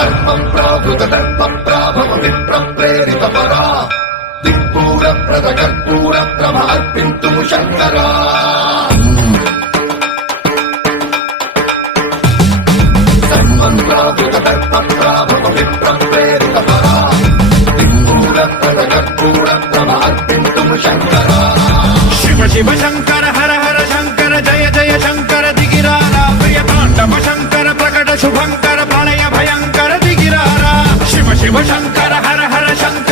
सर्वं प्रावृत दर्पं प्राभव विप्रप्रेरित परा दिक्पूर प्रद कर्पूर प्रभार्पिन्तु शङ्करा सर्वं प्रावृत दर्पं प्राभव विप्रप्रेरित परा दिक्पूर प्रद कर्पूर प्रभार्पिन्तु शङ्करा शिव शिव शंकर हर हर शंकर जय जय शंकर दिगिरारा प्रिय तांडव शंकर प्रकट शुभंकर प्रलय भयंकर दिगिरारा शिव शिव शंकर हर हर शंकर